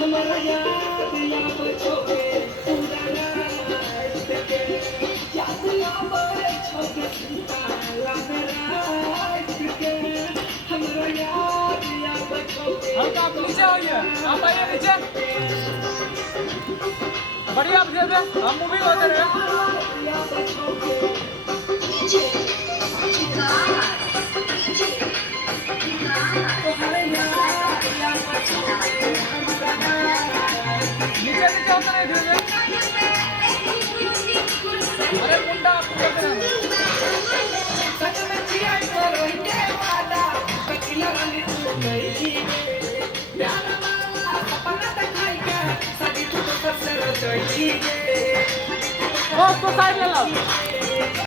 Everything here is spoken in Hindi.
हमारा याद या बचोगे पूरा रात के याद आवे छोटे सीताला मेरा रात के हमारा याद या बचोगे। हल्का आप नीचे आइए, आप आइए नीचे, बढ़िया आप दे हम मूवी होते रहे। नीचे नीचे होते रहे धीरे धीरे। अरे मुंडा आप होते रहे। तो साइड ले लो।